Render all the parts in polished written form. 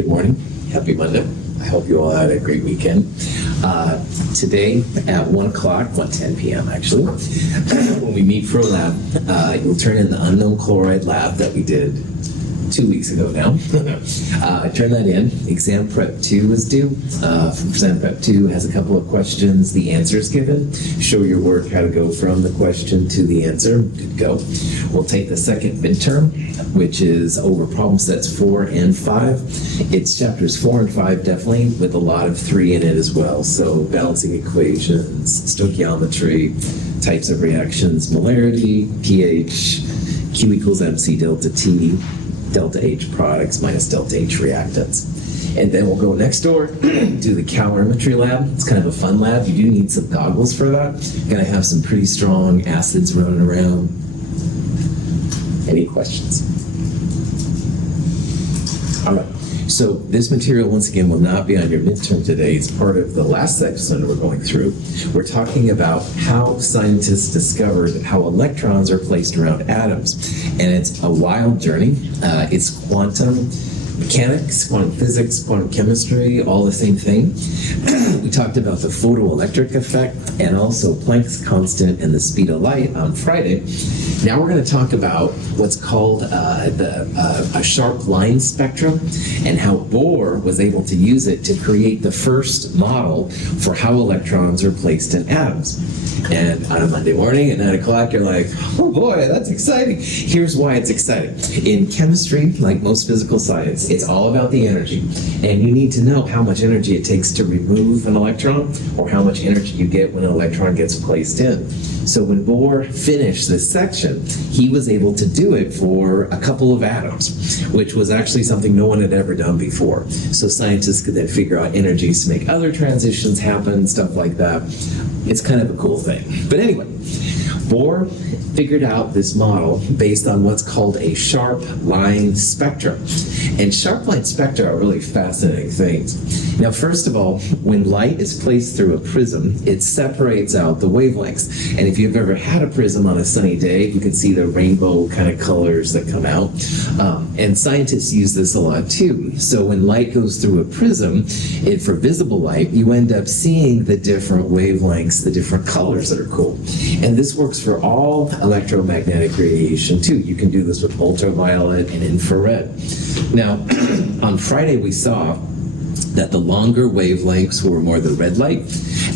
Good morning. Happy Monday. I hope you all had a great weekend. Today at 1 o'clock, 1:10 p.m. actually, when we meet for a lab, you'll turn in the unknown chloride lab that we did 2 weeks ago now. Turn that in. Exam prep 2 is due. Exam prep 2 has a couple of questions. The answers given. Show your work how to go from the question to the answer. Good to go. We'll take the second midterm, which is over problem sets 4 and 5. It's chapters 4 and 5 definitely, with a lot of 3 in it as well. So balancing equations, stoichiometry, types of reactions, molarity, pH, Q equals MC delta T, delta H products minus delta H reactants. And then we'll go next door to the calorimetry lab. It's kind of a fun lab. You do need some goggles for that. You're going to have some pretty strong acids running around. Any questions? All right. So this material, once again, will not be on your midterm today. It's part of the last section we're going through. We're talking about how scientists discovered how electrons are placed around atoms. And it's a wild journey. It's quantum mechanics, quantum physics, quantum chemistry, all the same thing. We talked about the photoelectric effect and also Planck's constant and the speed of light on Friday. Now we're going to talk about what's called a sharp line spectrum and how Bohr was able to use it to create the first model for how electrons are placed in atoms. And on a Monday morning at 9 o'clock, you're like, oh boy, that's exciting. Here's why it's exciting. In chemistry, like most physical science, it's all about the energy. And you need to know how much energy it takes to remove an electron or how much energy you get when an electron gets placed in. So when Bohr finished this section, he was able to do it for a couple of atoms, which was actually something no one had ever done before. So scientists could then figure out energies to make other transitions happen, stuff like that. It's kind of a cool thing. But anyway, Bohr figured out this model based on what's called a sharp line spectrum. And sharp line spectra are really fascinating things. Now, first of all, when light is placed through a prism, it separates out the wavelengths. And if you've ever had a prism on a sunny day, you can see the rainbow kind of colors that come out. And scientists use this a lot too. So when light goes through a prism, for visible light, you end up seeing the different wavelengths, the different colors that are cool. And this works for all electromagnetic radiation too. You can do this with ultraviolet and infrared. Now, on Friday we saw that the longer wavelengths were more the red light,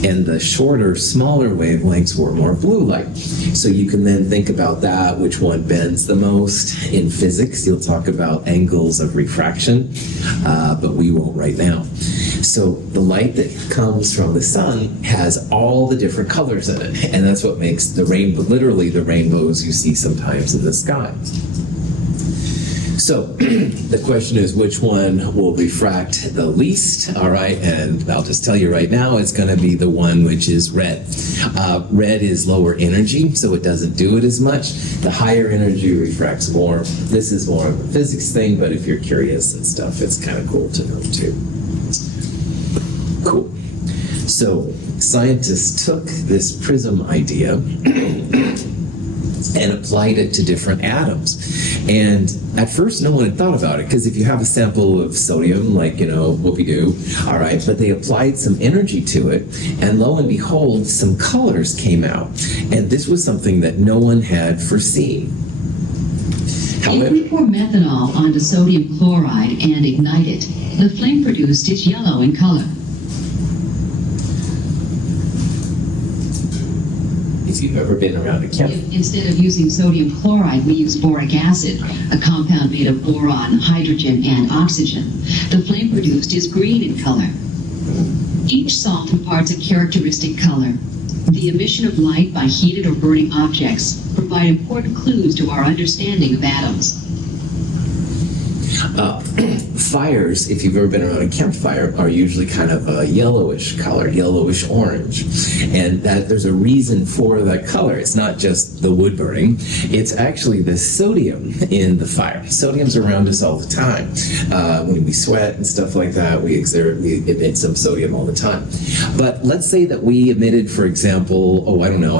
and the shorter, smaller wavelengths were more blue light. So you can then think about that, which one bends the most. In physics, you'll talk about angles of refraction, but we won't right now. So the light that comes from the sun has all the different colors in it, and that's what makes the rainbow, literally the rainbows you see sometimes in the sky. So the question is, which one will refract the least? All right, and I'll just tell you right now, it's going to be the one which is red. Red is lower energy, so it doesn't do it as much. The higher energy refracts more. This is more of a physics thing, but if you're curious and stuff, it's kind of cool to know too. Cool. So scientists took this prism idea and applied it to different atoms. And at first, no one had thought about it, because if you have a sample of sodium, like, whoopee-doo, all right, but they applied some energy to it, and lo and behold, some colors came out. And this was something that no one had foreseen. If we pour methanol onto sodium chloride and ignite it, the flame produced is yellow in color. If you've ever been around a camp. If instead of using sodium chloride, we use boric acid, a compound made of boron, hydrogen, and oxygen, the flame produced is green in color. Each salt imparts a characteristic color. The emission of light by heated or burning objects provide important clues to our understanding of atoms. Fires, if you've ever been around a campfire, are usually kind of a yellowish color, yellowish orange. And that there's a reason for that color. It's not just the wood burning. It's actually the sodium in the fire. Sodium's around us all the time. When we sweat and stuff like that, we emit some sodium all the time. But let's say that we emitted, for example,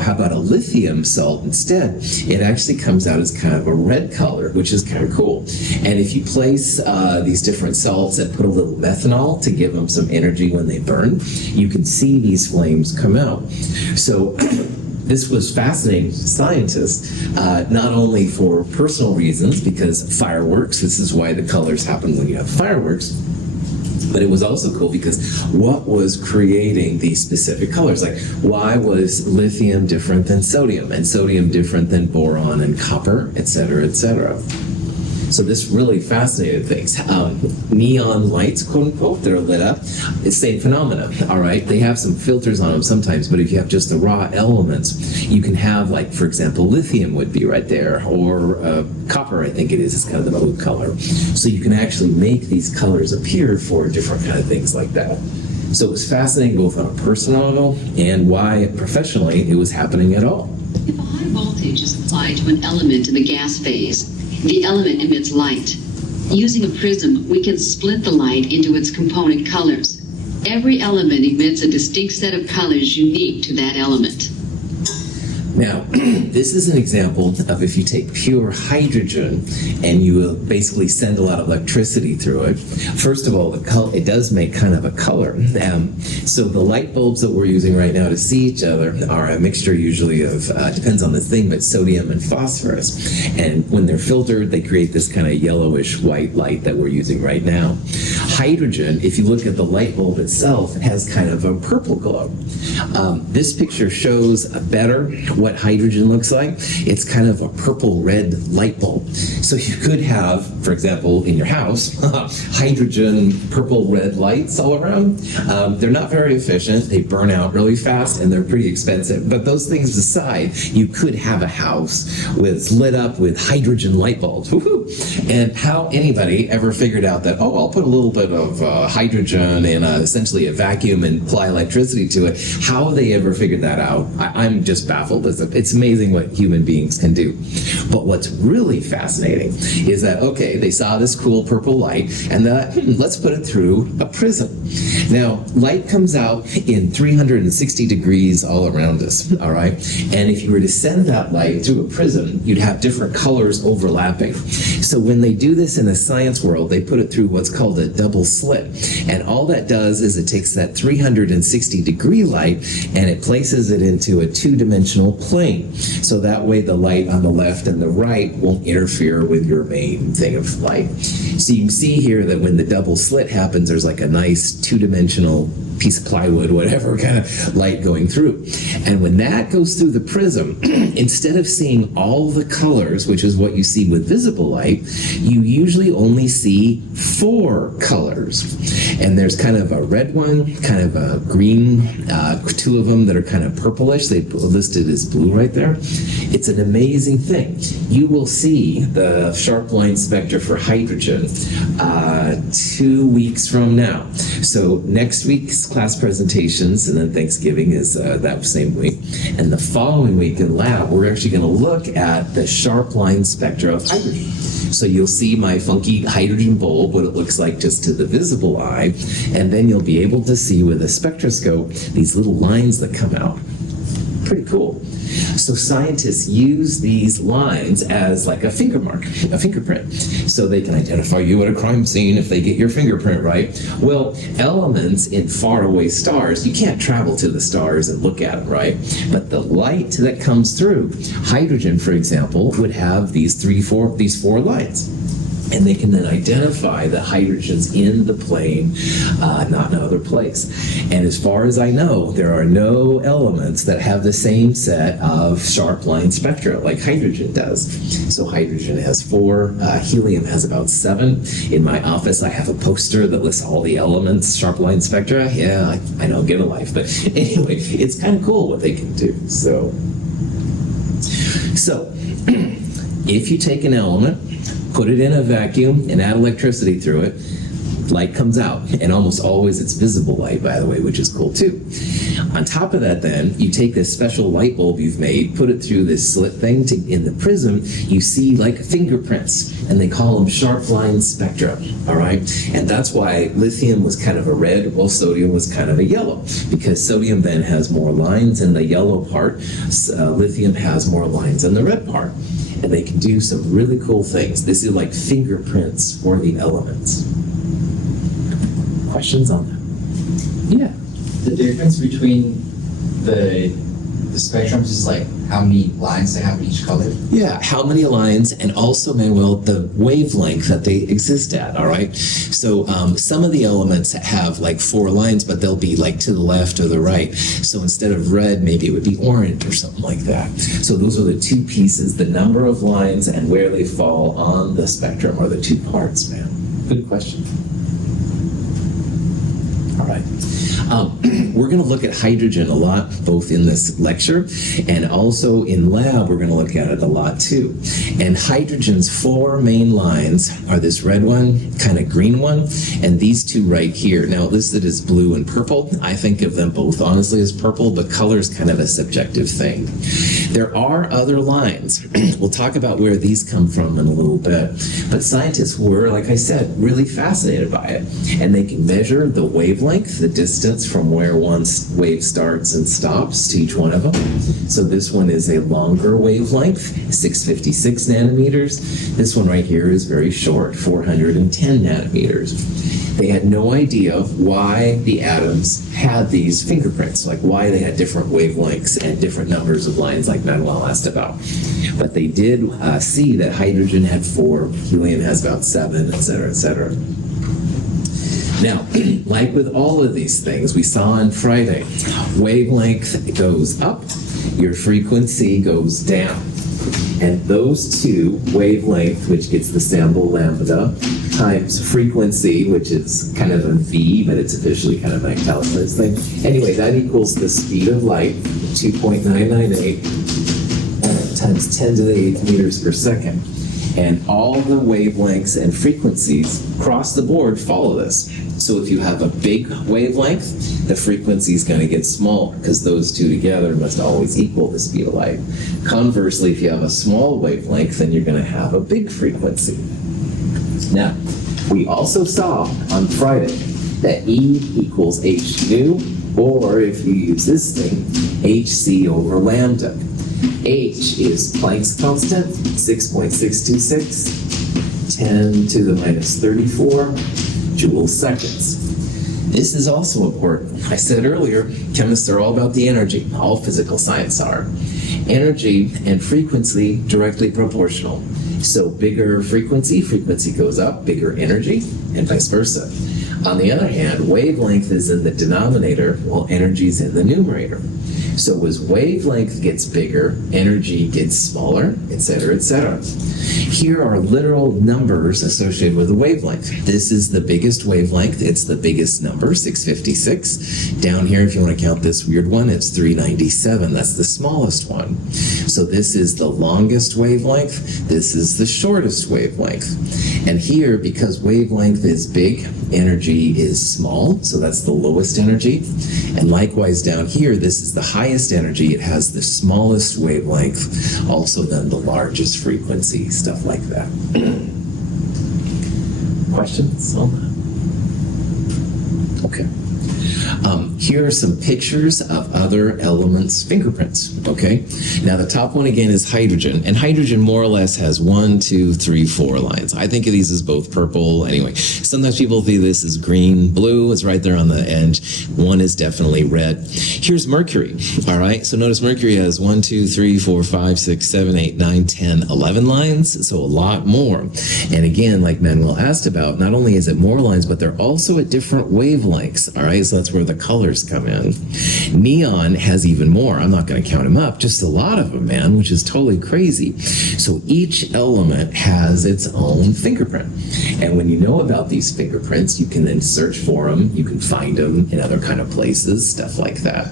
how about a lithium salt instead? It actually comes out as kind of a red color, which is kind of cool. And if you place place these different salts and put a little methanol to give them some energy when they burn, you can see these flames come out. So this was fascinating to scientists, not only for personal reasons, because fireworks, this is why the colors happen when you have fireworks, but it was also cool because what was creating these specific colors? Like, why was lithium different than sodium, and sodium different than boron and copper, et cetera, et cetera? So this really fascinated things. Neon lights, quote unquote, that are lit up, it's same phenomena, all right? They have some filters on them sometimes, but if you have just the raw elements, you can have, like, for example, lithium would be right there, or copper, I think it is kind of the blue color. So you can actually make these colors appear for different kind of things like that. So it was fascinating both on a personal level and why professionally it was happening at all. If a high voltage is applied to an element in the gas phase, the element emits light. Using a prism, we can split the light into its component colors. Every element emits a distinct set of colors unique to that element. Now, this is an example of if you take pure hydrogen and you will basically send a lot of electricity through it. First of all, it does make kind of a color. So the light bulbs that we're using right now to see each other are a mixture usually of, depends on the thing, but sodium and phosphorus. And when they're filtered, they create this kind of yellowish white light that we're using right now. Hydrogen, if you look at the light bulb itself, has kind of a purple glow. This picture shows a better what hydrogen looks like. It's kind of a purple-red light bulb. So you could have, for example, in your house, hydrogen purple-red lights all around. They're not very efficient. They burn out really fast, and they're pretty expensive. But those things aside, you could have a house with lit up with hydrogen light bulbs. Woo-hoo. And how anybody ever figured out that, oh, I'll put a little bit of hydrogen in essentially a vacuum and apply electricity to it. How they ever figured that out, I'm just baffled. It's amazing what human beings can do. But what's really fascinating is that, okay, they saw this cool purple light, and let's put it through a prism. Now, light comes out in 360 degrees all around us, all right? And if you were to send that light through a prism, you'd have different colors overlapping. So when they do this in the science world, they put it through what's called a double slit. And all that does is it takes that 360-degree light and it places it into a two-dimensional plane. So that way the light on the left and the right won't interfere with your main thing of light. So you can see here that when the double slit happens, there's like a nice two-dimensional piece of plywood, whatever kind of light going through. And when that goes through the prism, instead of seeing all the colors, which is what you see with visible light, you usually only see 4 colors. And there's kind of a red one, kind of a green, 2 of them that are kind of purplish. They listed as blue right there. It's an amazing thing. You will see the sharp line spectra for hydrogen 2 weeks from now. So next week's class presentations, and then Thanksgiving is that same week. And the following week in lab, we're actually going to look at the sharp line spectra of hydrogen. So you'll see my funky hydrogen bulb, what it looks like just to the visible eye, and then you'll be able to see with a spectroscope these little lines that come out. Pretty cool. So scientists use these lines as like a finger mark, a fingerprint, so they can identify you at a crime scene if they get your fingerprint right. Well, elements in faraway stars, you can't travel to the stars and look at them, right? But the light that comes through, hydrogen, for example, would have these four lines. And they can then identify the hydrogens in the plane, not in another place. And as far as I know, there are no elements that have the same set of sharp line spectra like hydrogen does. So hydrogen has 4, helium has about 7. In my office, I have a poster that lists all the elements, sharp line spectra. Yeah, I know, get a life. But anyway, it's kind of cool what they can do. So if you take an element, put it in a vacuum, and add electricity through it, light comes out. And almost always it's visible light, by the way, which is cool too. On top of that, then, you take this special light bulb you've made, put it through this slit thing in the prism, you see like fingerprints, and they call them sharp line spectra, all right? And that's why lithium was kind of a red, while sodium was kind of a yellow, because sodium then has more lines in the yellow part, lithium has more lines in the red part. and they can do some really cool things. This is like fingerprints for the elements. Questions on that? Yeah. The difference between the spectrums is like how many lines they have in each color. Yeah, how many lines, and also, Manuel, the wavelength that they exist at, all right? So some of the elements have like 4 lines, but they'll be like to the left or the right. So instead of red, maybe it would be orange or something like that. So those are the 2 pieces, the number of lines and where they fall on the spectrum are the 2 parts, man. Good question. All right. We're going to look at hydrogen a lot, both in this lecture and also in lab, we're going to look at it a lot too. And hydrogen's 4 main lines are this red one, kind of green one, and these 2 right here. Now listed as blue and purple. I think of them both honestly as purple, but color is kind of a subjective thing. There are other lines. We'll talk about where these come from in a little bit. But scientists were, like I said, really fascinated by it. And they can measure the wavelength, the distance from where one wave starts and stops to each one of them. So this one is a longer wavelength, 656 nanometers. This one right here is very short, 410 nanometers. They had no idea why the atoms had these fingerprints, like why they had different wavelengths and different numbers of lines like Manuel asked about. But they did see that hydrogen had 4, helium has about 7, et cetera, et cetera. Now, like with all of these things we saw on Friday, wavelength goes up, your frequency goes down. And those 2, wavelength, which gets the sample lambda, times frequency, which is kind of a v, but it's officially kind of an calculus thing. Anyway, that equals the speed of light, 2.998, times 10 to the 8th meters per second. And all the wavelengths and frequencies across the board follow this. So if you have a big wavelength, the frequency is going to get smaller because those 2 together must always equal the speed of light. Conversely, if you have a small wavelength, then you're going to have a big frequency. Now, we also saw on Friday that E equals h nu, or if you use this thing, hc over lambda. H is Planck's constant, 6.626, 10 to the minus 34 joule seconds. This is also important. I said earlier, chemists are all about the energy. All physical science are. Energy and frequency directly proportional. So bigger frequency goes up, bigger energy, and vice versa. On the other hand, wavelength is in the denominator, while energy is in the numerator. So as wavelength gets bigger, energy gets smaller, etc., etc. Here are literal numbers associated with the wavelength. This is the biggest wavelength. It's the biggest number, 656. Down here, if you want to count this weird one, it's 397. That's the smallest one. So this is the longest wavelength. This is the shortest wavelength. And here, because wavelength is big, energy is small, so that's the lowest energy. And likewise down here, this is the highest energy. It has the smallest wavelength, also then the largest frequency, stuff like that. Questions on that? Okay. Here are some pictures of other elements' fingerprints, okay? Now, the top one, again, is hydrogen. And hydrogen more or less has 1, 2, 3, 4 lines. I think of these as both purple. Anyway, sometimes people think this is green. Blue is right there on the end. 1 is definitely red. Here's mercury, all right? So notice mercury has 1, 2, 3, 4, 5, 6, 7, 8, 9, 10, 11 lines, so a lot more. And again, like Manuel asked about, not only is it more lines, but they're also at different wavelengths, all right? So that's where the colors come in. Neon has even more. I'm not going to count them up, just a lot of them, man, which is totally crazy. So each element has its own fingerprint. And when you know about these fingerprints, you can then search for them. You can find them in other kind of places, stuff like that.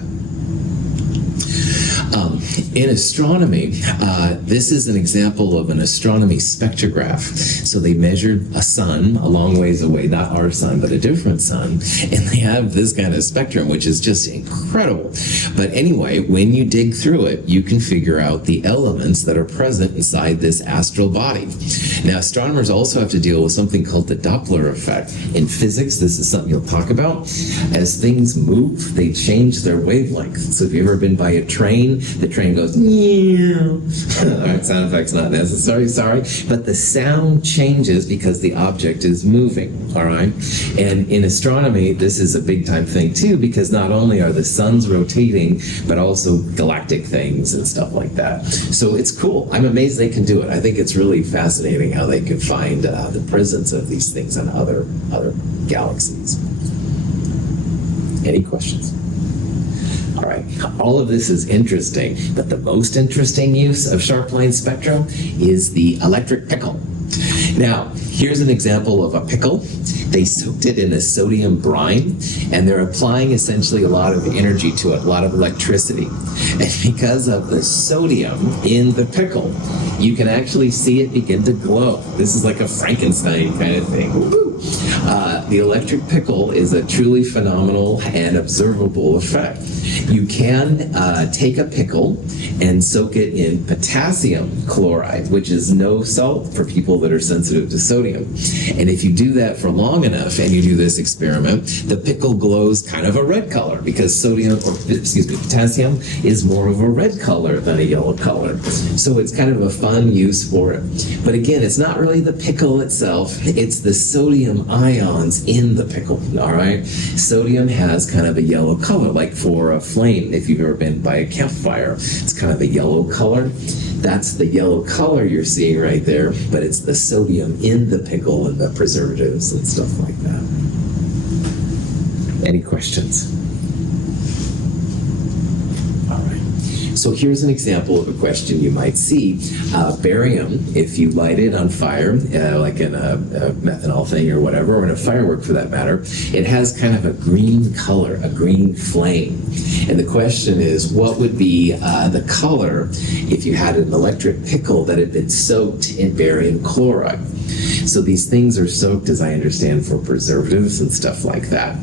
In astronomy, this is an example of an astronomy spectrograph. So they measured a sun a long ways away, not our sun, but a different sun, and they have this kind of spectrum, which is just incredible. But anyway, when you dig through it, you can figure out the elements that are present inside this astral body. Now, astronomers also have to deal with something called the Doppler effect. In physics, this is something you'll talk about. As things move, they change their wavelength. So if you've ever been by a train, the train train goes, all right, sound effect's not necessary, sorry, but the sound changes because the object is moving, all right? And in astronomy, this is a big time thing too, because not only are the suns rotating, but also galactic things and stuff like that. So it's cool. I'm amazed they can do it. I think it's really fascinating how they can find the presence of these things in other galaxies. Any questions? All right, all of this is interesting, but the most interesting use of sharp-line spectrum is the electric pickle. Now, here's an example of a pickle. They soaked it in a sodium brine, and they're applying essentially a lot of energy to it, a lot of electricity. And because of the sodium in the pickle, you can actually see it begin to glow. This is like a Frankenstein kind of thing. The electric pickle is a truly phenomenal and observable effect. You can take a pickle and soak it in potassium chloride, which is no salt for people that are sensitive to sodium. And if you do that for long enough and you do this experiment, the pickle glows kind of a red color because potassium is more of a red color than a yellow color. So it's kind of a fun use for it. But again, it's not really the pickle itself, it's the sodium ions in the pickle, all right? Sodium has kind of a yellow color, like for a flame, if you've ever been by a campfire, it's kind of a yellow color. That's the yellow color you're seeing right there, but it's the sodium in the pickle and the preservatives and stuff like that. Any questions? All right. So here's an example of a question you might see. Barium, if you light it on fire, like in a methanol thing or whatever, or in a firework for that matter, it has kind of a green color, a green flame. And the question is, what would be the color if you had an electric pickle that had been soaked in barium chloride? So these things are soaked, as I understand, for preservatives and stuff like that.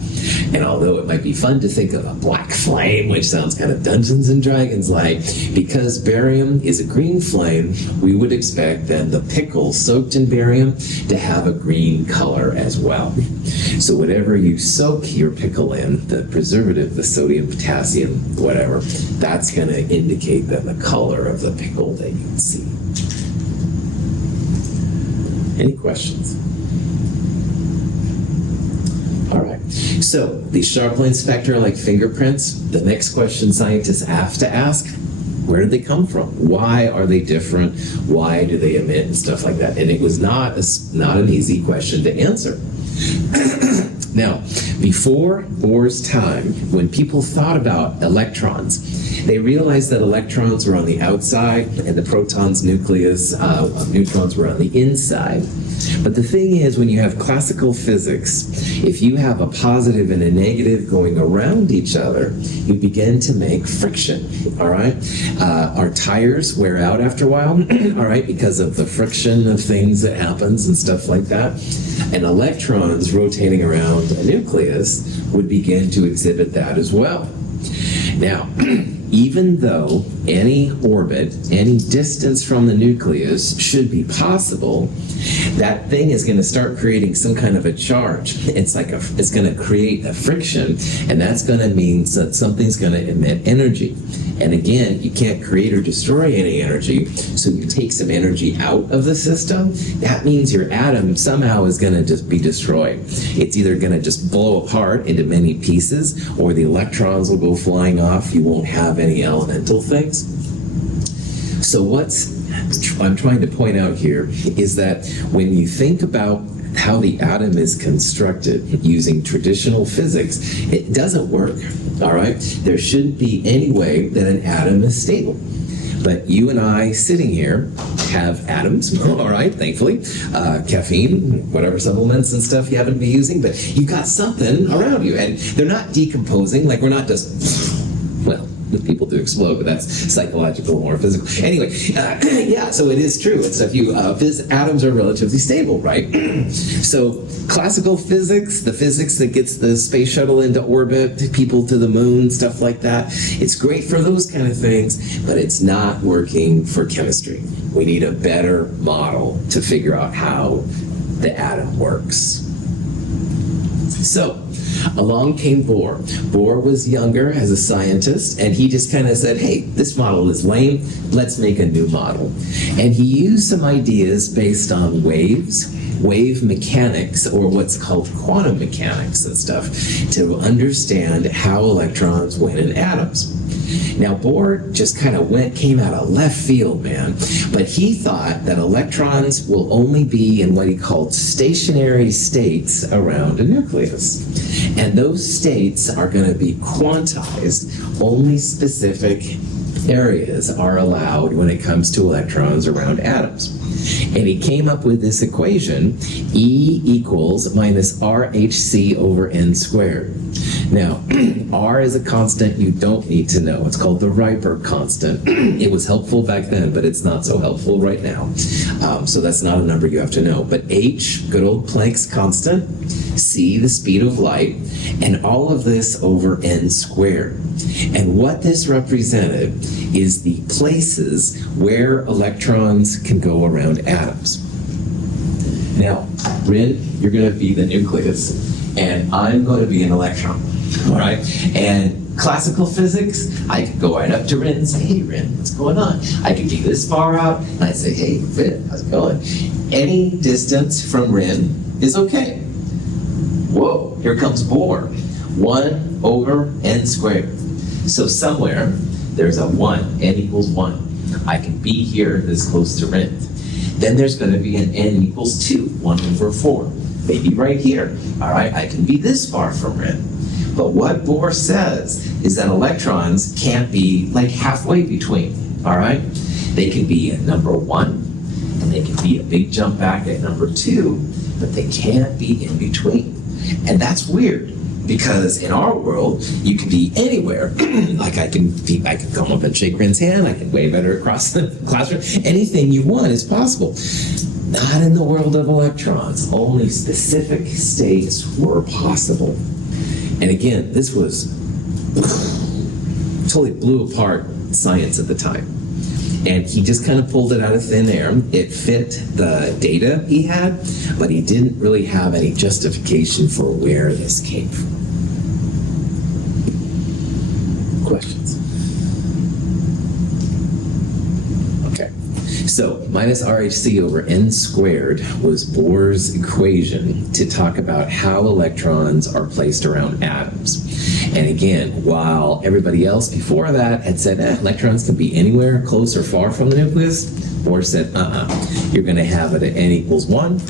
And although it might be fun to think of a black flame, which sounds kind of Dungeons and Dragons-like, because barium is a green flame, we would expect then the pickle soaked in barium to have a green color as well. So whatever you soak your pickle in, the preservative, the sodium, potassium, whatever, that's going to indicate then the color of the pickle that you see. Any questions? All right. So these sharp-line spectra are like fingerprints. The next question scientists have to ask, where did they come from? Why are they different? Why do they emit and stuff like that? And it was not an easy question to answer. Now, before Bohr's time, when people thought about electrons, they realized that electrons were on the outside and the proton's nucleus, neutrons were on the inside. But the thing is, when you have classical physics, if you have a positive and a negative going around each other, you begin to make friction, all right? Our tires wear out after a while, all right, because of the friction of things that happens and stuff like that. And electrons rotating around a nucleus would begin to exhibit that as well. Now, even though any orbit, any distance from the nucleus should be possible, that thing is going to start creating some kind of a charge. It's going to create a friction, and that's going to mean that something's going to emit energy. And again, you can't create or destroy any energy, so you take some energy out of the system. That means your atom somehow is going to just be destroyed. It's either going to just blow apart into many pieces, or the electrons will go flying off. You won't have any elemental things. So what I'm trying to point out here is that when you think about how the atom is constructed using traditional physics, it doesn't work, all right? There shouldn't be any way that an atom is stable. But you and I sitting here have atoms, all right, thankfully, caffeine, whatever supplements and stuff you happen to be using, but you got something around you, and they're not decomposing, like we're not just, well, people do explode, but that's psychological, more physical. Anyway, yeah, so it is true. And so if you, atoms are relatively stable, right? So classical physics, the physics that gets the space shuttle into orbit, people to the moon, stuff like that, it's great for those kind of things, but it's not working for chemistry. We need a better model to figure out how the atom works. So, Along came Bohr. Bohr was younger as a scientist, and he just kind of said, hey, this model is lame, let's make a new model. And he used some ideas based on waves, wave mechanics, or what's called quantum mechanics and stuff, to understand how electrons went in atoms. Now, Bohr just kind of came out of left field, man. But he thought that electrons will only be in what he called stationary states around a nucleus. And those states are going to be quantized. Only specific areas are allowed when it comes to electrons around atoms. And he came up with this equation, E equals minus RHC over N squared. Now, R is a constant you don't need to know. It's called the Riper constant. It was helpful back then, but it's not so helpful right now. So that's not a number you have to know. But H, good old Planck's constant, C, the speed of light, and all of this over N squared. And what this represented is the places where electrons can go around atoms. Now, Rin, you're going to be the nucleus, and I'm going to be an electron. All right? And classical physics, I could go right up to Rin and say, hey, Rin, what's going on? I could be this far out, and I'd say, hey, Rin, how's it going? Any distance from Rin is okay. Whoa, here comes Bohr. 1 over N squared. So somewhere, there's a 1, N equals 1. I can be here this close to Rin. Then there's going to be an N equals 2, 1 over 4. Maybe right here. All right, I can be this far from Rin. But what Bohr says is that electrons can't be like halfway between. All right? They can be at number 1, and they can be a big jump back at number 2, but they can't be in between. And that's weird. Because in our world, you can be anywhere. Like I can come up and shake Rin's hand. I can wave at her across the classroom. Anything you want is possible. Not in the world of electrons. Only specific states were possible. And again, this was totally blew apart science at the time. And he just kind of pulled it out of thin air. It fit the data he had, but he didn't really have any justification for where this came from. Questions? Okay. So minus RHC over N squared was Bohr's equation to talk about how electrons are placed around atoms. And again, while everybody else before that had said, electrons can be anywhere close or far from the nucleus, Bohr said, you're going to have it at N equals 1,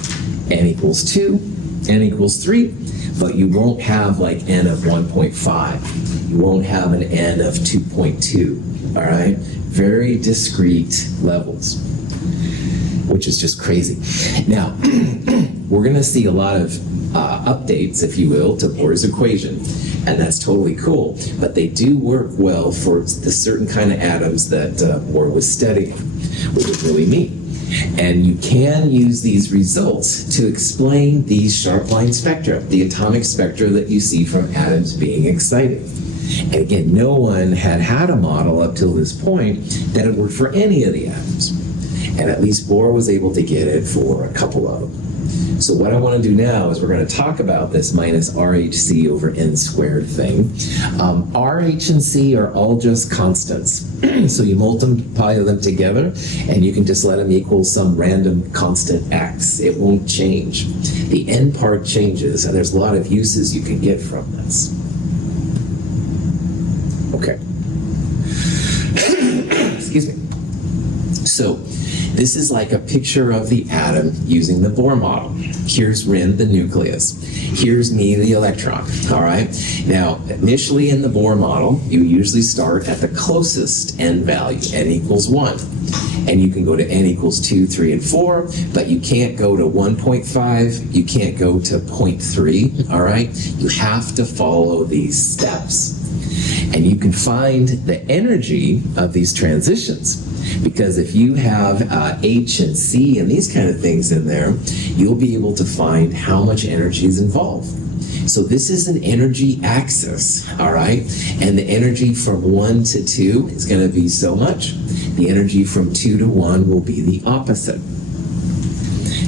N equals 2, N equals 3, but you won't have like N of 1.5. You won't have an N of 2.2, all right? Very discrete levels, which is just crazy. Now, we're going to see a lot of updates, if you will, to Bohr's equation. And that's totally cool. But they do work well for the certain kind of atoms that Bohr was studying, which is really neat. And you can use these results to explain these sharp line spectra, the atomic spectra that you see from atoms being excited. And again, no one had a model up till this point that had worked for any of the atoms. And at least Bohr was able to get it for a couple of them. So what I want to do now is we're going to talk about this minus RHC over N squared thing. R, H, and C are all just constants. So you multiply them together and you can just let them equal some random constant X. It won't change. The N part changes, and there's a lot of uses you can get from this. Okay. Excuse me. So this is like a picture of the atom using the Bohr model. Here's Rin, the nucleus. Here's me, the electron, all right? Now, initially in the Bohr model, you usually start at the closest N value, N equals 1. And you can go to N equals 2, 3, and 4, but you can't go to 1.5, you can't go to 0.3, all right? You have to follow these steps. And you can find the energy of these transitions. Because if you have H and C and these kind of things in there, you'll be able to find how much energy is involved. So this is an energy axis, all right? And the energy from 1 to 2 is going to be so much. The energy from 2 to 1 will be the opposite.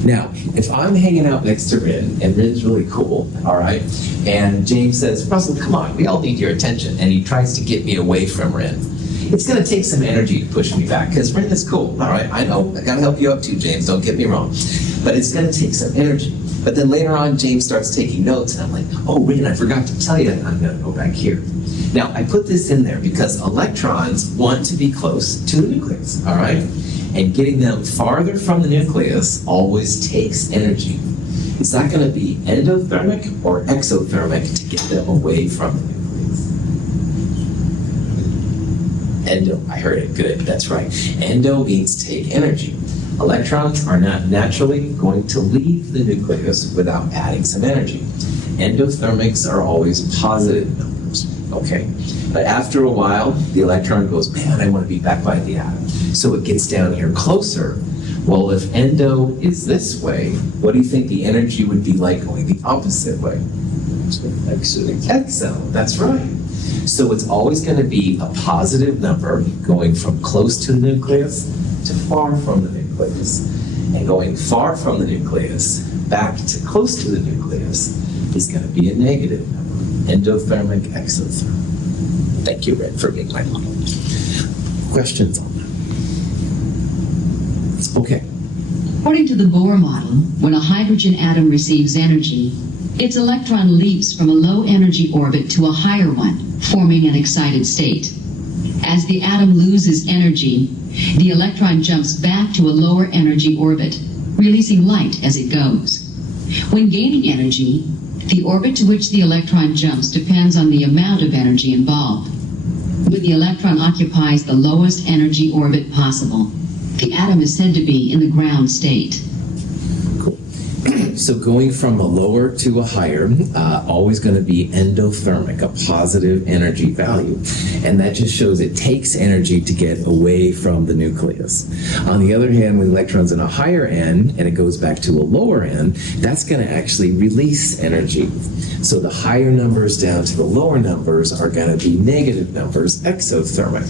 Now, if I'm hanging out next to Rin, and Rin's really cool, all right, and James says, Russell, come on, we all need your attention, and he tries to get me away from Rin, it's going to take some energy to push me back, because Rin is cool, all right? I know, I got to help you up too, James, don't get me wrong. But it's going to take some energy. But then later on, James starts taking notes, and I'm like, oh, Rin, I forgot to tell you that I'm going to go back here. Now, I put this in there because electrons want to be close to the nucleus, all right? And getting them farther from the nucleus always takes energy. It's not going to be endothermic or exothermic to get them away from the nucleus. Endo, I heard it, good, that's right. Endo means take energy. Electrons are not naturally going to leave the nucleus without adding some energy. Endothermics are always positive numbers, okay? But after a while, the electron goes, man, I want to be back by the atom. So it gets down here closer. Well, if endo is this way, what do you think the energy would be like going the opposite way? Exo, that's right. So it's always going to be a positive number going from close to the nucleus to far from the nucleus. And going far from the nucleus back to close to the nucleus is going to be a negative number. Endothermic, exothermic. Thank you, Red, for being my model. Questions on that? Okay. According to the Bohr model, when a hydrogen atom receives energy, its electron leaps from a low energy orbit to a higher one, forming an excited state. As the atom loses energy, the electron jumps back to a lower energy orbit, releasing light as it goes. When gaining energy, the orbit to which the electron jumps depends on the amount of energy involved. When the electron occupies the lowest energy orbit possible, the atom is said to be in the ground state. Cool. So going from a lower to a higher, always going to be endothermic, a positive energy value. And that just shows it takes energy to get away from the nucleus. On the other hand, when the electron's in a higher end and it goes back to a lower end, that's going to actually release energy. So the higher numbers down to the lower numbers are going to be negative numbers, exothermic.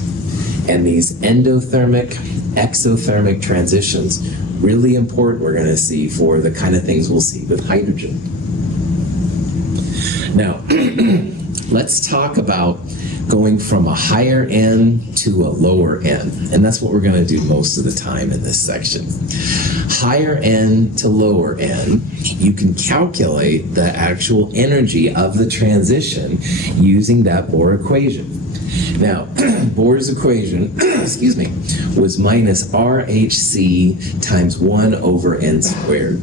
And these endothermic, exothermic transitions, really important, we're going to see for the kind of things we'll see with hydrogen. Now, let's talk about going from a higher end to a lower end. And that's what we're going to do most of the time in this section. Higher end to lower end, you can calculate the actual energy of the transition using that Bohr equation. Now, Bohr's equation, excuse me, was minus RHC times 1 over n squared.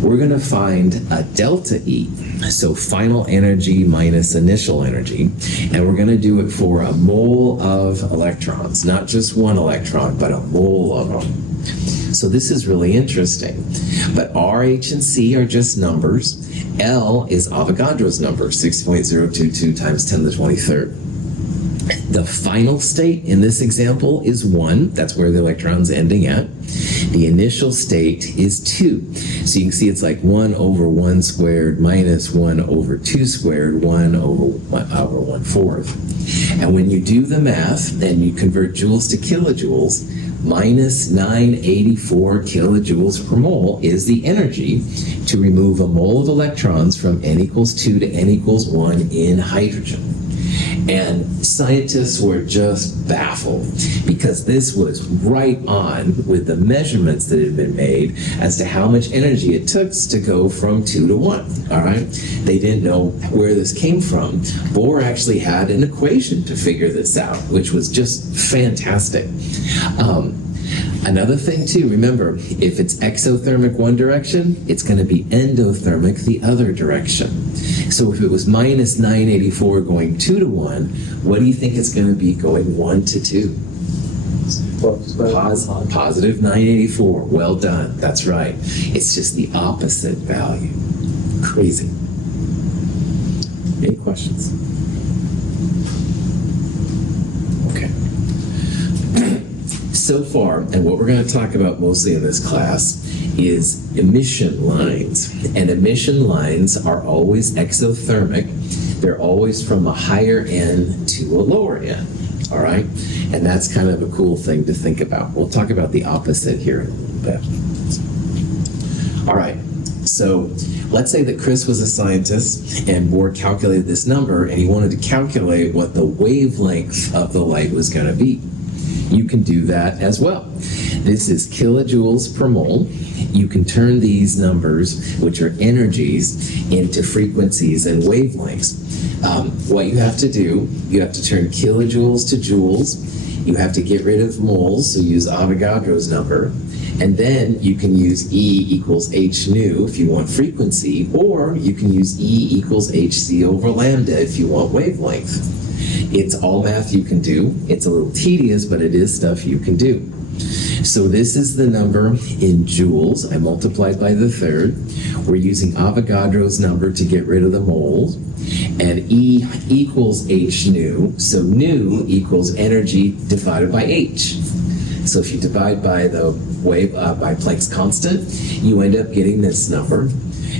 We're going to find a delta E, so final energy minus initial energy, and we're going to do it for a mole of electrons, not just one electron, but a mole of them. So this is really interesting. But R, H, and C are just numbers. L is Avogadro's number, 6.022 times 10 to the 23rd. The final state in this example is 1. That's where the electron's ending at. The initial state is 2. So you can see it's like 1 over 1 squared minus 1 over 2 squared, 1 over 1/4. And when you do the math and you convert joules to kilojoules, minus 984 kilojoules per mole is the energy to remove a mole of electrons from n equals 2 to n equals 1 in hydrogen. And scientists were just baffled because this was right on with the measurements that had been made as to how much energy it took to go from 2 to 1, all right? They didn't know where this came from. Bohr actually had an equation to figure this out, which was just fantastic. Another thing too, remember, if it's exothermic one direction, it's going to be endothermic the other direction. So if it was minus 984 going 2 to 1, what do you think it's going to be going 1 to 2? Positive 984. Well done. That's right. It's just the opposite value. Crazy. Any questions? Okay. So far, and what we're going to talk about mostly in this class is emission lines. And emission lines are always exothermic. They're always from a higher end to a lower end. All right? And that's kind of a cool thing to think about. We'll talk about the opposite here in a little bit. All right. So let's say that Chris was a scientist and Bohr calculated this number and he wanted to calculate what the wavelength of the light was going to be. You can do that as well. This is kilojoules per mole. You can turn these numbers, which are energies, into frequencies and wavelengths. What you have to do, you have to turn kilojoules to joules. You have to get rid of moles, so use Avogadro's number. And then you can use E equals h nu if you want frequency, or you can use E equals hc over lambda if you want wavelength. It's all math you can do. It's a little tedious, but it is stuff you can do. So this is the number in joules. I multiplied by the third. We're using Avogadro's number to get rid of the moles. And E equals h nu. So nu equals energy divided by h. So if you divide by the wave by Planck's constant, you end up getting this number.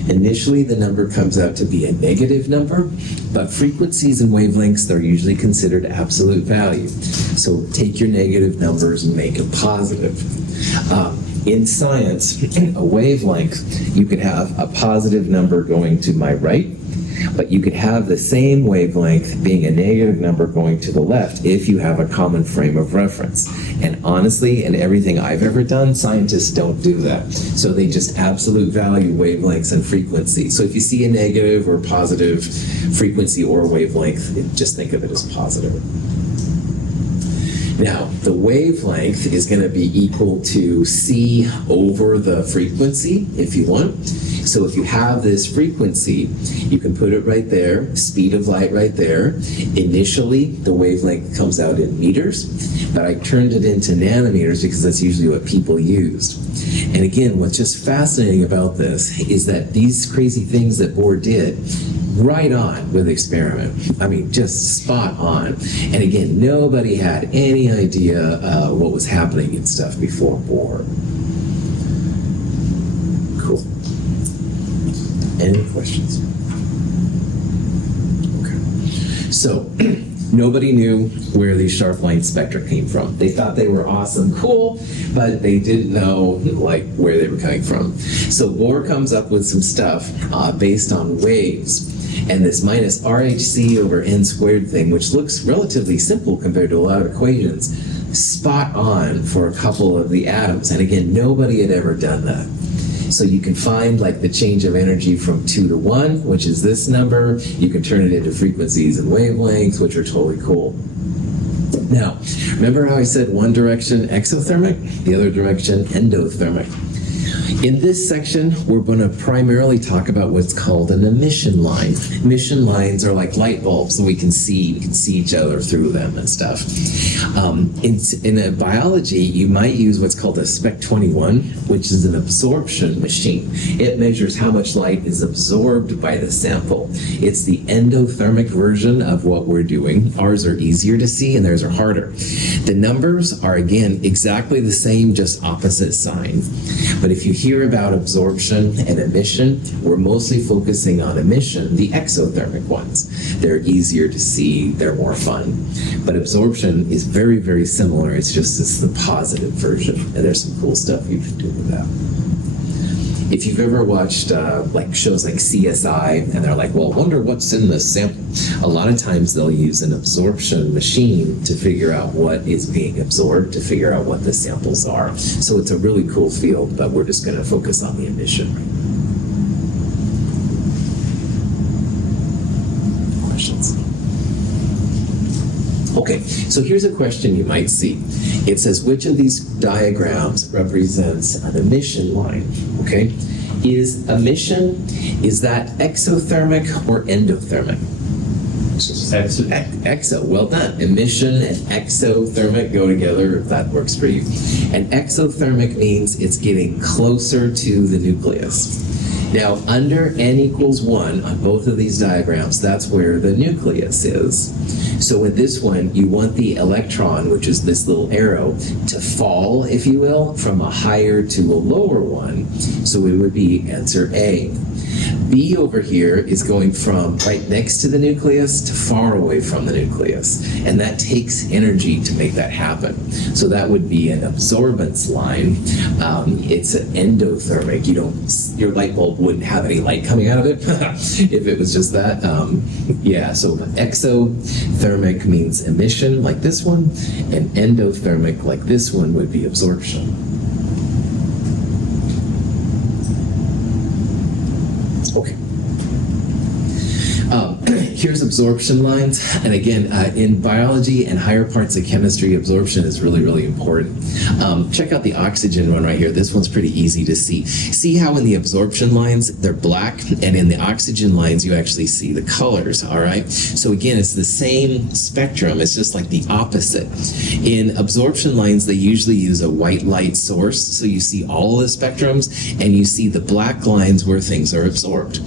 Initially, the number comes out to be a negative number, but frequencies and wavelengths, they're usually considered absolute value. So take your negative numbers and make it positive. In science, a wavelength, you could have a positive number going to my right, but you could have the same wavelength being a negative number going to the left if you have a common frame of reference. And honestly, in everything I've ever done, scientists don't do that. So they just absolute value wavelengths and frequency. So if you see a negative or positive frequency or wavelength, just think of it as positive. Now, the wavelength is going to be equal to c over the frequency, if you want. So if you have this frequency, you can put it right there, speed of light right there. Initially, the wavelength comes out in meters, but I turned it into nanometers because that's usually what people used. And again, what's just fascinating about this is that these crazy things that Bohr did, right on with experiment. I mean, just spot on. And again, nobody had any idea what was happening and stuff before Bohr. Cool. Any questions? Okay. So, nobody knew where these sharp line spectra came from. They thought they were awesome, cool, but they didn't know like where they were coming from. So Bohr comes up with some stuff based on waves. And this minus RHC over n squared thing, which looks relatively simple compared to a lot of equations, spot on for a couple of the atoms. And again, nobody had ever done that. So you can find like the change of energy from 2 to 1, which is this number. You can turn it into frequencies and wavelengths, which are totally cool. Now, remember how I said one direction exothermic, the other direction endothermic? In this section, we're going to primarily talk about what's called an emission line. Emission lines are like light bulbs that we can see each other through them and stuff. In biology, you might use what's called a spec 21, which is an absorption machine. It measures how much light is absorbed by the sample. It's the endothermic version of what we're doing. Ours are easier to see and theirs are harder. The numbers are, again, exactly the same, just opposite sign. But if you hear about absorption and emission, we're mostly focusing on emission, the exothermic ones. They're easier to see, they're more fun. But absorption is very, very similar. It's just it's the positive version. And there's some cool stuff you can do with that. If you've ever watched like shows like CSI, and they're like, well, I wonder what's in the sample. A lot of times they'll use an absorption machine to figure out what is being absorbed, to figure out what the samples are. So it's a really cool field, but we're just going to focus on the emission. Questions? Okay, so here's a question you might see. It says, which of these diagrams represents an emission line? Okay, is emission, is that exothermic or endothermic? Exo, well done. Emission and exothermic go together, if that works for you. And exothermic means it's getting closer to the nucleus. Now, under n equals 1 on both of these diagrams, that's where the nucleus is. So with this one, you want the electron, which is this little arrow, to fall, if you will, from a higher to a lower one. So it would be answer A. B over here is going from right next to the nucleus to far away from the nucleus. And that takes energy to make that happen. So that would be an absorbance line. It's an endothermic. Your light bulb wouldn't have any light coming out of it if it was just that. So exothermic means emission, like this one, and endothermic, like this one, would be absorption. Okay. Here's absorption lines. And again, in biology and higher parts of chemistry, absorption is really, really important. Check out the oxygen one right here. This one's pretty easy to see. See how in the absorption lines, they're black, and in the oxygen lines, you actually see the colors, all right? So again, it's the same spectrum. It's just like the opposite. In absorption lines, they usually use a white light source, so you see all of the spectrums, and you see the black lines where things are absorbed.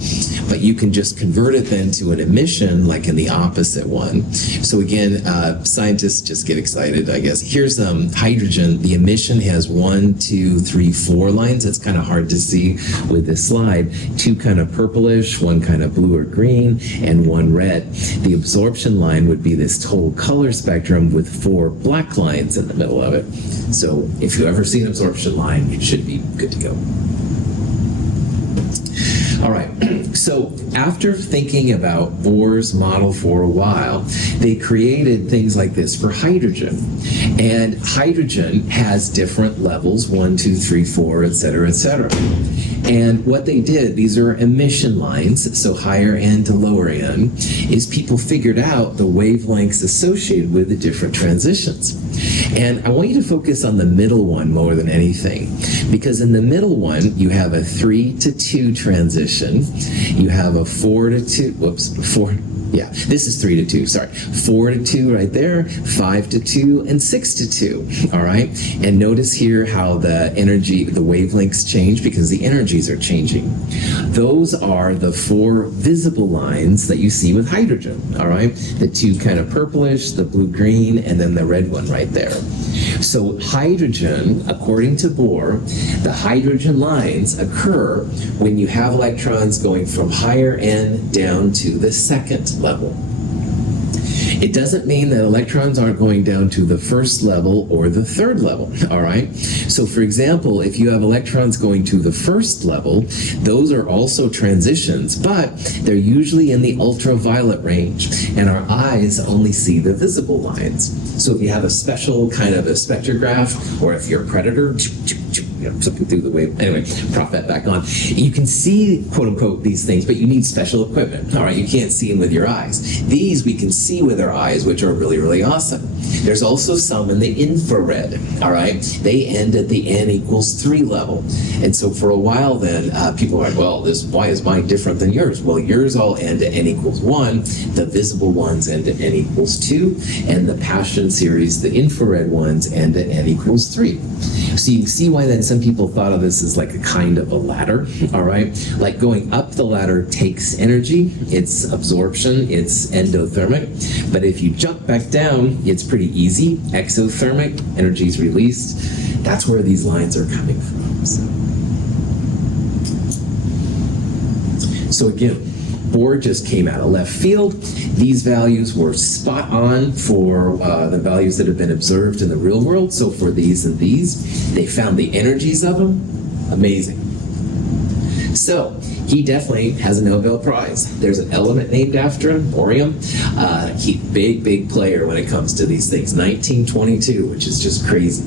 But you can just convert it then to an emission, like in the opposite one. So again, scientists just get excited, I guess. Here's hydrogen. The emission has 1, 2, 3, 4 lines. It's kind of hard to see with this slide. 2 kind of purplish, 1 kind of blue or green, and 1 red. The absorption line would be this total color spectrum with 4 black lines in the middle of it. So if you ever see an absorption line, it should be good to go. All right, so after thinking about Bohr's model for a while, they created things like this for hydrogen. And hydrogen has different levels, 1, 2, 3, 4, et cetera, et cetera. And what they did, these are emission lines, so higher end to lower end, is people figured out the wavelengths associated with the different transitions. And I want you to focus on the middle one more than anything, because in the middle one, you have a 3 to 2 transition, you have a 4 to 2, this is 3 to 2, sorry. 4 to 2 right there, 5 to 2, and 6 to 2, all right? And notice here how the wavelengths change because the energies are changing. Those are the 4 visible lines that you see with hydrogen, all right? The 2 kind of purplish, the blue-green, and then the red one right there. So hydrogen, according to Bohr, the hydrogen lines occur when you have electrons going from higher end down to the second level. It doesn't mean that electrons aren't going down to the first level or the third level, all right? So for example, if you have electrons going to the first level, those are also transitions, but they're usually in the ultraviolet range, and our eyes only see the visible lines. So if you have a special kind of a spectrograph, or if you're a predator, flipping through the wave. Anyway, prop that back on. You can see, quote unquote, these things, but you need special equipment. All right, you can't see them with your eyes. These we can see with our eyes, which are really, really awesome. There's also some in the infrared. All right, they end at the n equals 3 level, and so for a while then, people are like, well, why is mine different than yours? Well, yours all end at n equals 1. The visible ones end at n equals 2, and the Passion series, the infrared ones, end at n equals 3. So you can see why then some people thought of this as like a kind of a ladder, all right? Like going up the ladder takes energy, it's absorption, it's endothermic, but if you jump back down, it's pretty easy, exothermic, energy is released. That's where these lines are coming from. So again, Bohr just came out of left field. These values were spot on for the values that have been observed in the real world. So for these and these, they found the energies of them. Amazing. So he definitely has a Nobel Prize. There's an element named after him, thorium. Big player when it comes to these things. 1922, which is just crazy.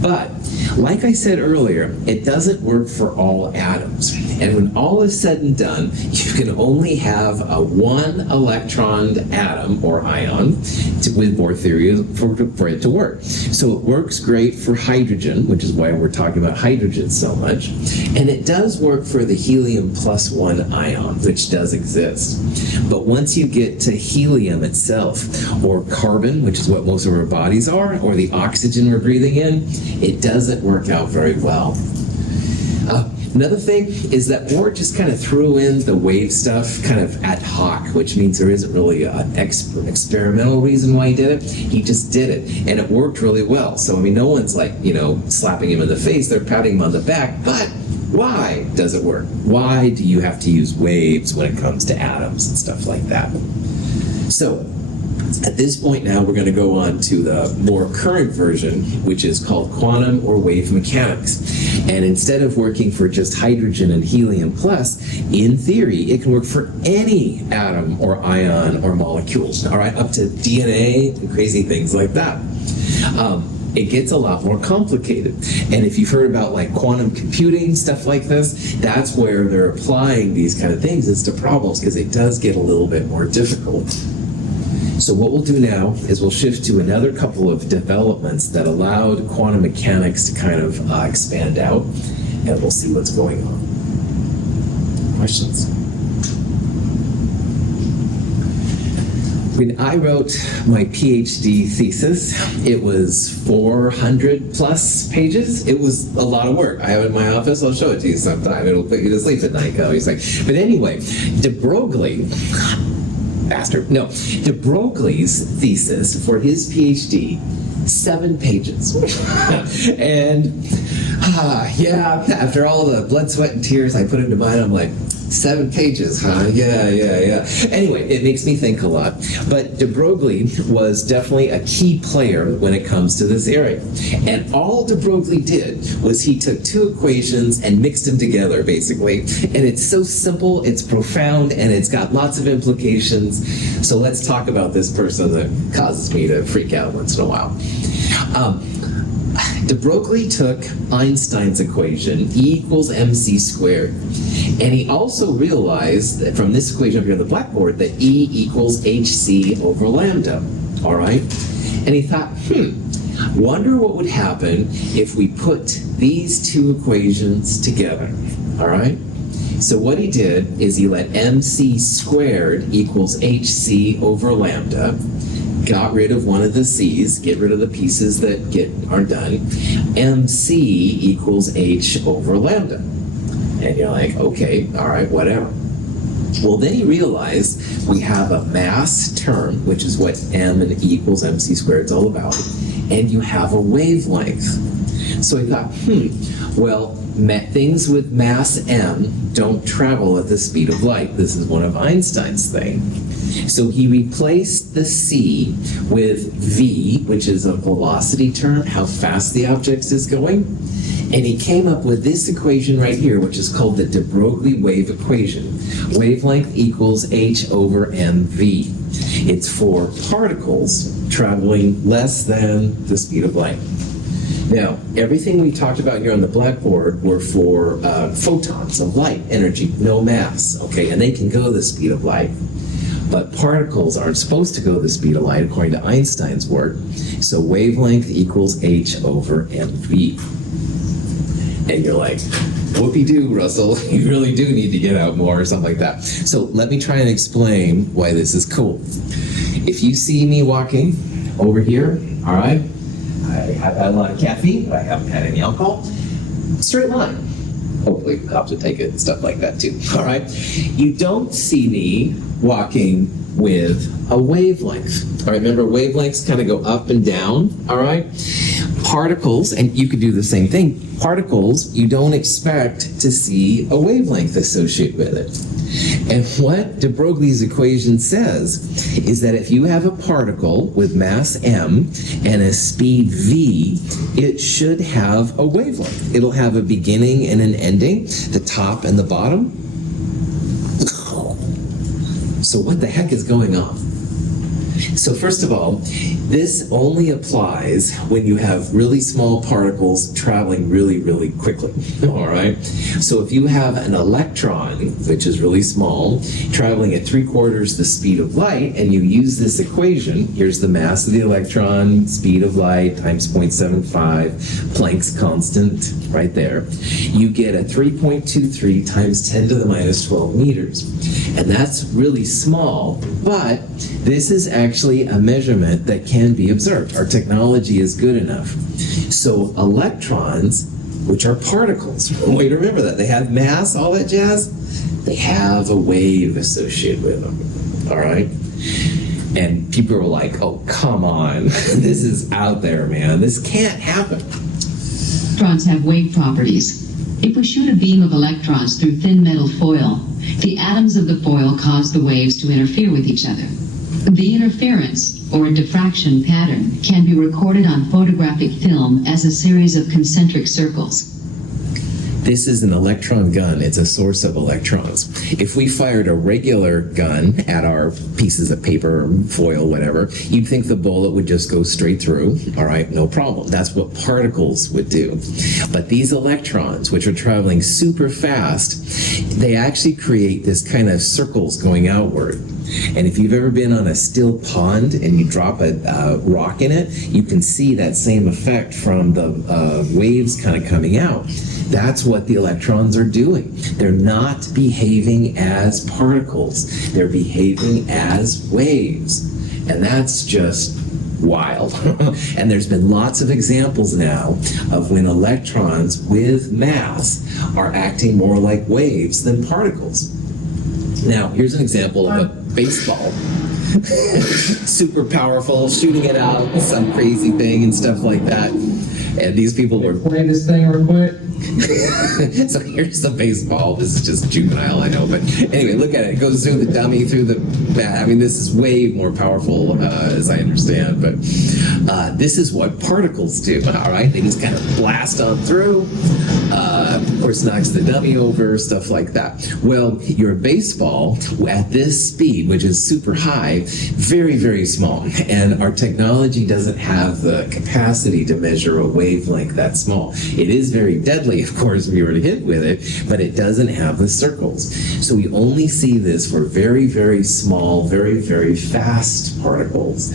But like I said earlier, it doesn't work for all atoms. And when all is said and done, you can only have a 1-electron atom or ion with Bohr theory for it to work. So it works great for hydrogen, which is why we're talking about hydrogen so much. And it does work for the helium +1 ion, which does exist. But once you get to helium itself, or carbon, which is what most of our bodies are, or the oxygen we're breathing in, it doesn't work out very well. Another thing is that Bohr just kind of threw in the wave stuff kind of ad hoc, which means there isn't really an experimental reason why he did it. He just did it, and it worked really well. So, I mean, no one's like, slapping him in the face. They're patting him on the back, but Why does it work? Why do you have to use waves when it comes to atoms and stuff like that? So, at this point now, we're going to go on to the more current version, which is called quantum or wave mechanics. And instead of working for just hydrogen and helium plus, in theory, it can work for any atom or ion or molecule, all right, up to DNA and crazy things like that. It gets a lot more complicated. And if you've heard about like quantum computing, stuff like this, that's where they're applying these kind of things is to problems, because it does get a little bit more difficult. So what we'll do now is we'll shift to another couple of developments that allowed quantum mechanics to kind of expand out, and we'll see what's going on. Questions? When I wrote my PhD thesis, it was 400 plus pages. It was a lot of work. I have it in my office. I'll show it to you sometime. It'll put you to sleep at night, obviously. But anyway, de Broglie's thesis for his PhD, 7 pages. And yeah, after all the blood, sweat, and tears I put into mine, I'm like, 7 pages, huh? Yeah. Anyway, it makes me think a lot. But de Broglie was definitely a key player when it comes to this area. And all de Broglie did was he took 2 equations and mixed them together, basically. And it's so simple, it's profound, and it's got lots of implications. So let's talk about this person that causes me to freak out once in a while. De Broglie took Einstein's equation, E equals mc squared, and he also realized that from this equation up here on the blackboard that E equals hc over lambda, all right? And he thought, wonder what would happen if we put these 2 equations together, all right? So what he did is he let mc squared equals hc over lambda, got rid of one of the c's, get rid of the pieces that aren't done, mc equals h over lambda. And you're like, okay, all right, whatever. Well, then he realized we have a mass term, which is what m and e equals mc squared is all about, and you have a wavelength. So he thought, well, things with mass m don't travel at the speed of light. This is one of Einstein's things. So he replaced the c with v, which is a velocity term, how fast the object is going. And he came up with this equation right here, which is called the de Broglie wave equation. Wavelength equals h over mv. It's for particles traveling less than the speed of light. Now, everything we talked about here on the blackboard were for photons of light energy, no mass, okay? And they can go the speed of light. But particles aren't supposed to go the speed of light according to Einstein's work. So wavelength equals h over mv. And you're like, whoopee-doo, Russell, you really do need to get out more or something like that. So let me try and explain why this is cool. If you see me walking over here, all right, I have had a lot of caffeine, but I haven't had any alcohol. Straight line. Hopefully cops would take it and stuff like that too. All right. You don't see me walking with a wavelength. All right. Remember, wavelengths kind of go up and down. All right. Particles, and you could do the same thing. Particles, you don't expect to see a wavelength associated with it. And what de Broglie's equation says is that if you have a particle with mass m and a speed v, it should have a wavelength. It'll have a beginning and an ending, the top and the bottom. So what the heck is going on? So first of all, this only applies when you have really small particles traveling really, really quickly, all right? So if you have an electron, which is really small, traveling at 3/4 the speed of light, and you use this equation, here's the mass of the electron, speed of light times 0.75, Planck's constant, right there, you get a 3.23 times 10 to the minus 12 meters. And that's really small, but this is actually a measurement that can be observed. Our technology is good enough. So electrons, which are particles, way to remember that, they have mass, all that jazz, they have a wave associated with them, all right? And people are like, oh, come on, this is out there, man. This can't happen. Electrons have wave properties. If we shoot a beam of electrons through thin metal foil, the atoms of the foil cause the waves to interfere with each other. The interference, or a diffraction pattern, can be recorded on photographic film as a series of concentric circles. This is an electron gun. It's a source of electrons. If we fired a regular gun at our pieces of paper, foil, whatever, you'd think the bullet would just go straight through. All right, no problem. That's what particles would do. But these electrons, which are traveling super fast, they actually create this kind of circles going outward. And if you've ever been on a still pond and you drop a rock in it, you can see that same effect from the waves kind of coming out. That's what the electrons are doing. They're not behaving as particles. They're behaving as waves. And that's just wild. And there's been lots of examples now of when electrons with mass are acting more like waves than particles. Now, here's an example of a baseball. Super powerful, shooting it out, some crazy thing and stuff like that. And these people were Play this thing real quick. So here's the baseball. This is just juvenile, I know, but anyway, look at it. It goes through the dummy, through the bat. I mean, this is way more powerful, as I understand, but this is what particles do, all right? They just kind of blast on through, of course, knocks the dummy over, stuff like that. Well, your baseball, at this speed, which is super high, very, very small, and our technology doesn't have the capacity to measure a wavelength that small. It is very deadly, of course, if you were to hit with it, but it doesn't have the circles. So we only see this for very, very small, very, very fast particles.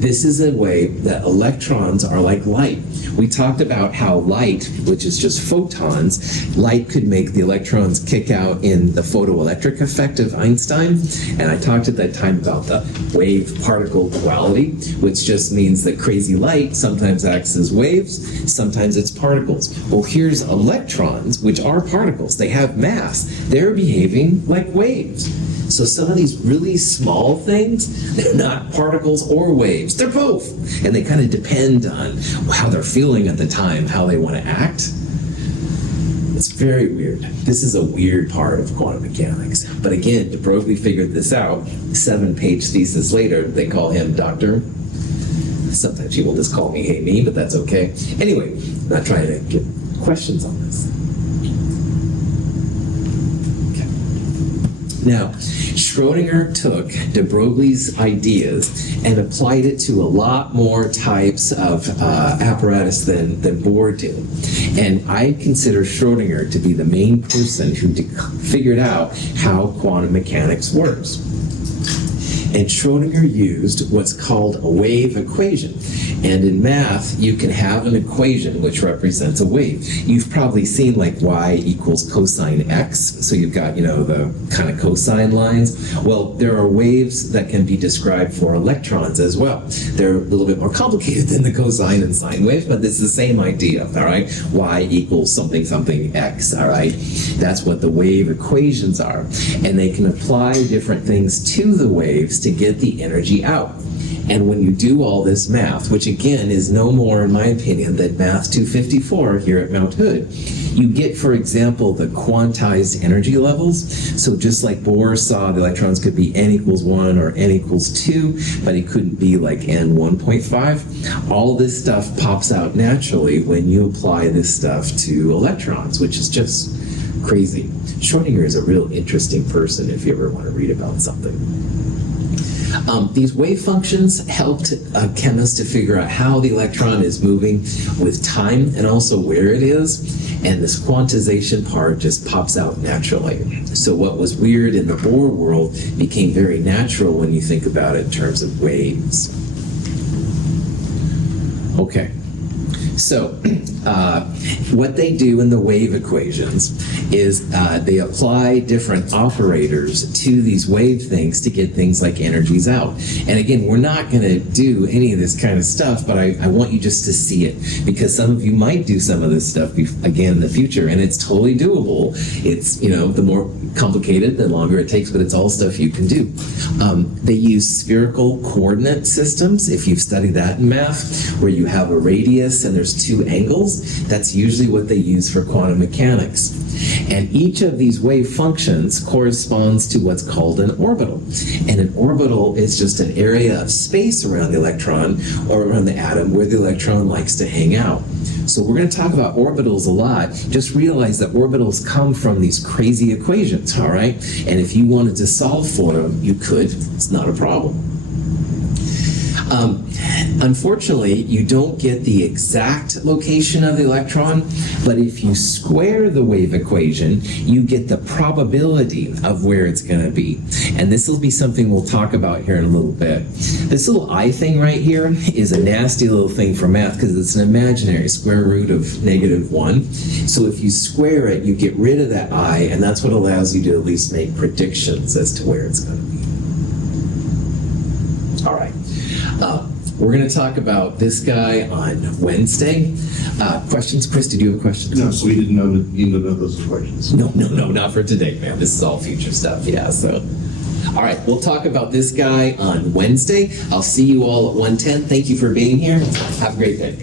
This is a way that electrons are like light. We talked about how light, which is just photons, light could make the electrons kick out in the photoelectric effect of Einstein. And I talked at that time about the wave-particle duality, which just means that crazy light sometimes acts as waves, sometimes it's particles. Well, here's electrons, which are particles. They have mass. They're behaving like waves. So some of these really small things, they're not particles or waves. They're both. And they kind of depend on how they're feeling at the time, how they want to act. It's very weird. This is a weird part of quantum mechanics. But again, de Broglie figured this out. 7-page thesis later, they call him Doctor. Sometimes people just call me Hey Me, but that's okay. Anyway, I'm not trying to get questions on this. Now, Schrödinger took de Broglie's ideas and applied it to a lot more types of apparatus than Bohr did. And I consider Schrödinger to be the main person who figured out how quantum mechanics works. And Schrödinger used what's called a wave equation. And in math, you can have an equation which represents a wave. You've probably seen like y equals cosine x. So you've got, the kind of cosine lines. Well, there are waves that can be described for electrons as well. They're a little bit more complicated than the cosine and sine waves, but it's the same idea, all right? Y equals something, something x, all right? That's what the wave equations are. And they can apply different things to the waves to get the energy out. And when you do all this math, which again is no more, in my opinion, than Math 254 here at Mount Hood, you get, for example, the quantized energy levels. So just like Bohr saw the electrons could be n equals 1 or n equals 2, but it couldn't be like n 1.5. All this stuff pops out naturally when you apply this stuff to electrons, which is just crazy. Schrödinger is a real interesting person if you ever want to read about something. These wave functions helped chemists to figure out how the electron is moving with time and also where it is. And this quantization part just pops out naturally. So what was weird in the Bohr world became very natural when you think about it in terms of waves. Okay. So what they do in the wave equations is they apply different operators to these wave things to get things like energies out. And again, we're not going to do any of this kind of stuff, but I want you just to see it, because some of you might do some of this stuff again in the future, and it's totally doable. It's, the more complicated, the longer it takes, but it's all stuff you can do. They use spherical coordinate systems, if you've studied that in math, where you have a radius and there's two angles. That's usually what they use for quantum mechanics. And each of these wave functions corresponds to what's called an orbital. And an orbital is just an area of space around the electron or around the atom where the electron likes to hang out. So we're going to talk about orbitals a lot. Just realize that orbitals come from these crazy equations, all right? And if you wanted to solve for them, you could. It's not a problem. Unfortunately, you don't get the exact location of the electron, but if you square the wave equation, you get the probability of where it's going to be. And this will be something we'll talk about here in a little bit. This little I thing right here is a nasty little thing for math because it's an imaginary square root of -1. So if you square it, you get rid of that I, and that's what allows you to at least make predictions as to where it's going to be. All right. We're going to talk about this guy on Wednesday. Questions? Chris, did you have a question? No, so we didn't know that either of those questions. No, not for today, man. This is all future stuff. Yeah, so. All right, we'll talk about this guy on Wednesday. I'll see you all at 1:10. Thank you for being here. Have a great day.